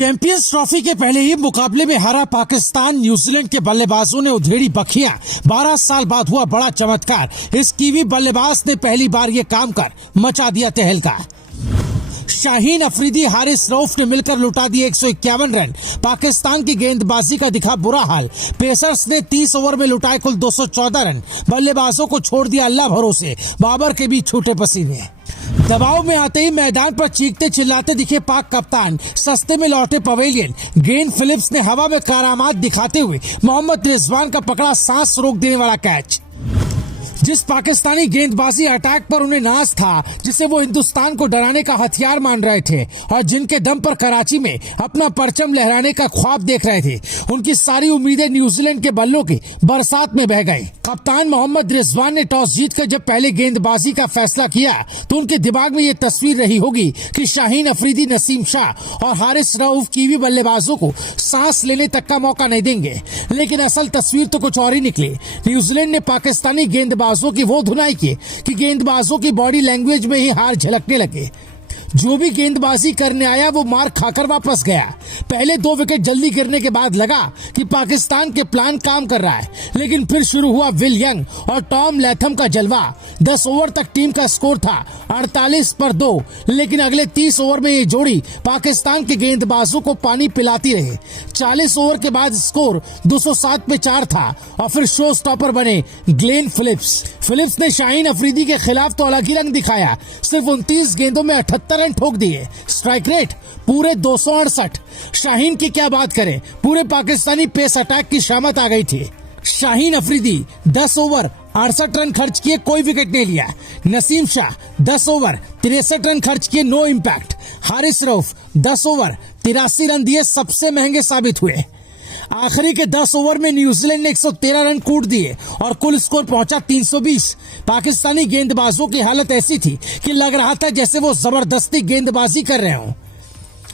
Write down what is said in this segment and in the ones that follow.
Champions trophy के पहले ही मुकाबले में हारा पाकिस्तान न्यूजीलैंड के बल्लेबाजों ने उधेड़ी बखियां। 12 साल बाद हुआ बड़ा चमत्कार। इस कीवी बल्लेबाज ने पहली बार ये काम कर मचा दिया तहलका। शाहीन अफरीदी, हारिस रऊफ ने मिलकर लुटा दिए 151 रन। पाकिस्तान की गेंदबाजी का दिखा बुरा हाल। पेसर्स ने 30 ओवर में लुटाए कुल 214 रन। बल्लेबाजों को छोड़ दिया अल्लाह भरोसे। बाबर के भी छूटे पसीने। दबाव में आते ही मैदान पर चीखते चिल्लाते दिखे पाक कप्तान। सस्ते में लौटे पवेलियन। ग्लेन फिलिप्स ने हवा में करामात दिखाते हुए मोहम्मद रिजवान का पकड़ा सांस रोक देने वाला कैच। जिस पाकिस्तानी गेंदबाजी अटैक पर उन्हें नाज था, जिसे वो हिंदुस्तान को डराने का हथियार मान रहे थे और जिनके दम पर कराची में अपना परचम लहराने का ख्वाब देख रहे थे, उनकी सारी उम्मीदें न्यूजीलैंड के बल्लों की बरसात में बह गई। कप्तान मोहम्मद रिजवान ने टॉस जीतकर जब पहले गेंदबाजी का फैसला किया तो उनके दिमाग में ये तस्वीर रही होगी कि शाहीन अफरीदी, नसीम शाह और हारिस रऊफ कीवी बल्लेबाजों को सांस लेने तक का मौका नहीं देंगे। लेकिन असल तस्वीर तो कुछ और ही निकली। न्यूजीलैंड ने पाकिस्तानी गेंदबाजों की वो धुनाई की कि गेंदबाजों की बॉडी लैंग्वेज में ही हार झलकने लगे। जो भी गेंदबाजी करने आया वो मार खाकर वापस गया। पहले 2 विकेट जल्दी गिरने के बाद लगा कि पाकिस्तान के प्लान काम कर रहा है, लेकिन फिर शुरू हुआ विल यंग और टॉम लैथम का जलवा। 10 ओवर तक टीम का स्कोर था 48 पर 2, लेकिन अगले 30 ओवर में ये जोड़ी पाकिस्तान के गेंदबाजों को पानी पिलाती रही। 40 ओवर के बाद स्कोर 207 पे 4 था और फिर शो स्टॉपर बने ग्लेन फिलिप्स ने शाहीन अफरीदी के खिलाफ तो अलग ही रंग दिखाया। सिर्फ 29 गेंदों में 78 रन ठोक दिए। स्ट्राइक रेट पूरे 268। शाहीन की क्या बात करें, पूरे पाकिस्तानी पेस अटैक की शामत आ गई थी। शाहीन अफरीदी 10 ओवर 68 रन खर्च किए, कोई विकेट नहीं लिया। नसीम शाह 10 ओवर 63 रन खर्च किए, no impact. Haris Rauf 10 over 83 run दिए, सबसे महंगे साबित हुए। आखिरी के 10 ओवर में न्यूजीलैंड ने 113 रन कूट दिए और कुल स्कोर पहुंचा 320। पाकिस्तानी गेंदबाजों की हालत ऐसी थी कि लग रहा था जैसे वो जबरदस्ती गेंदबाजी कर रहे हों।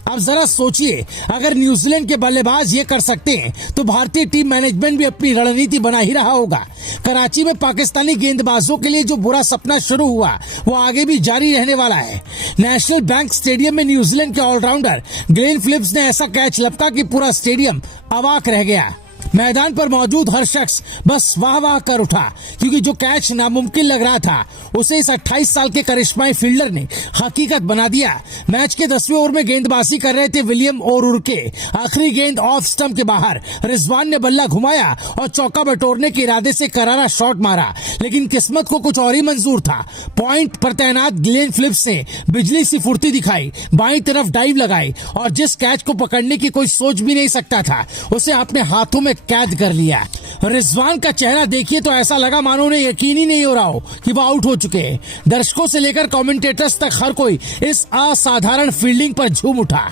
अब जरा सोचिए, अगर न्यूजीलैंड के बल्लेबाज ये कर सकते हैं तो भारतीय टीम मैनेजमेंट भी अपनी रणनीति बना ही रहा होगा। कराची में पाकिस्तानी गेंदबाजों के लिए जो बुरा सपना शुरू हुआ वो आगे भी जारी रहने वाला है। नेशनल बैंक स्टेडियम में न्यूजीलैंड के ऑलराउंडर ग्लेन फिलिप्स ने ऐसा कैच लपका कि पूरा स्टेडियम अवाक रह गया। मैदान पर मौजूद हर शख्स बस वाह वाह कर उठा, क्योंकि जो कैच नामुमकिन लग रहा था उसे इस 28 साल के करिश्माई फील्डर ने हकीकत बना दिया। मैच के 10वें ओवर में गेंदबाजी कर रहे थे विलियम ओरुके। आखिरी गेंद ऑफ स्टंप के बाहर। रिजवान ने बल्ला घुमाया और चौका बटोरने के इरादे से करारा शॉट मारा, लेकिन किस्मत को कुछ और ही मंजूर था। पॉइंट पर तैनात ग्लेन फिलिप्स ने बिजली सी फुर्ती दिखाई, बाईं तरफ डाइव लगाई और जिस कैच को पकड़ने की कोई सोच भी नहीं सकता था उसे अपने हाथों में कैद कर लिया। रिजवान का चेहरा देखिए तो ऐसा लगा मानो उन्हें यकीन ही नहीं हो रहा हो कि वो आउट हो चुके हैं। दर्शकों से लेकर कमेंटेटर्स तक हर कोई इस असाधारण फील्डिंग पर झूम उठा।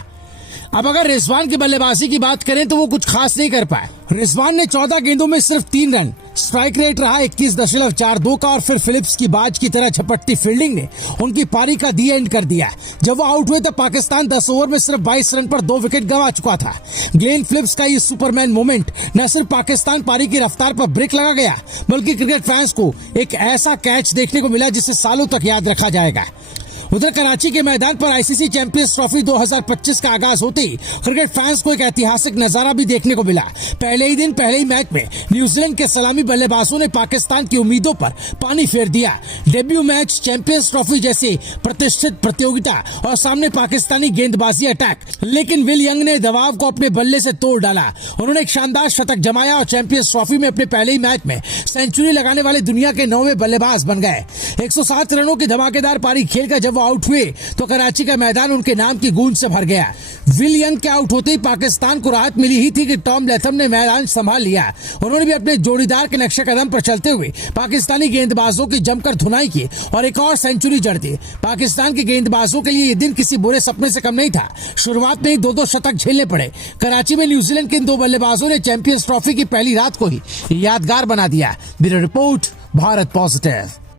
अब अगर रिजवान की बल्लेबाजी की बात करें तो वो कुछ खास नहीं कर पाए। रिजवान ने 14 गेंदों में सिर्फ 3 रन। स्ट्राइक रेट रहा 21.42 का और फिर फिलिप्स की बाज की तरह झपटती फील्डिंग ने उनकी पारी का दी एंड कर दिया। जब वो आउट हुए तब पाकिस्तान 10 ओवर में सिर्फ 22 रन पर 2 विकेट गंवा चुका था। ग्लेन फिलिप्स का ये सुपरमैन मोमेंट न सिर्फ पाकिस्तान पारी की रफ्तार पर ब्रेक लगा गया, बल्कि क्रिकेट फैंस को एक ऐसा कैच देखने को मिला जिसे सालों तक याद रखा जाएगा। उधर कराची के मैदान पर आईसीसी चैंपियंस ट्रॉफी 2025 का आगाज होते ही क्रिकेट फैंस को एक ऐतिहासिक नजारा भी देखने को मिला। पहले ही दिन पहले ही मैच में न्यूजीलैंड के सलामी बल्लेबाजों ने पाकिस्तान की उम्मीदों पर पानी फेर दिया। डेब्यू मैच, चैंपियंस ट्रॉफी जैसी प्रतिष्ठित प्रतियोगिता और सामने पाकिस्तानी गेंदबाजी अटैक, लेकिन विल यंग ने दबाव को अपने बल्ले से तोड़ डाला। उन्होंने एक शानदार शतक जमाया और चैंपियंस ट्रॉफी में अपने पहले ही मैच में सेंचुरी लगाने वाले दुनिया के 9वें बल्लेबाज बन गए। 107 रनों की धमाकेदार पारी खेलकर जब वो आउट हुए तो कराची का मैदान उनके नाम की गूंज से भर गया। विल यंग के आउट होते ही पाकिस्तान को राहत मिली ही थी कि टॉम लैथम ने मैदान संभाल लिया। उन्होंने भी अपने जोड़ीदार के नक्शे कदम पर चलते हुए पाकिस्तानी गेंदबाजों की जमकर धुनाई की और एक और सेंचुरी जड़ दी। पाकिस्तान के गेंदबाजों के लिए यह दिन किसी बुरे सपने से कम नहीं था। शुरुआत में ही 2-2 शतक झेलने पड़े। कराची में न्यूजीलैंड के इन 2 बल्लेबाजों ने चैंपियंस ट्रॉफी की पहली रात को ही यादगार बना दिया। Bureau report, Bharat positive.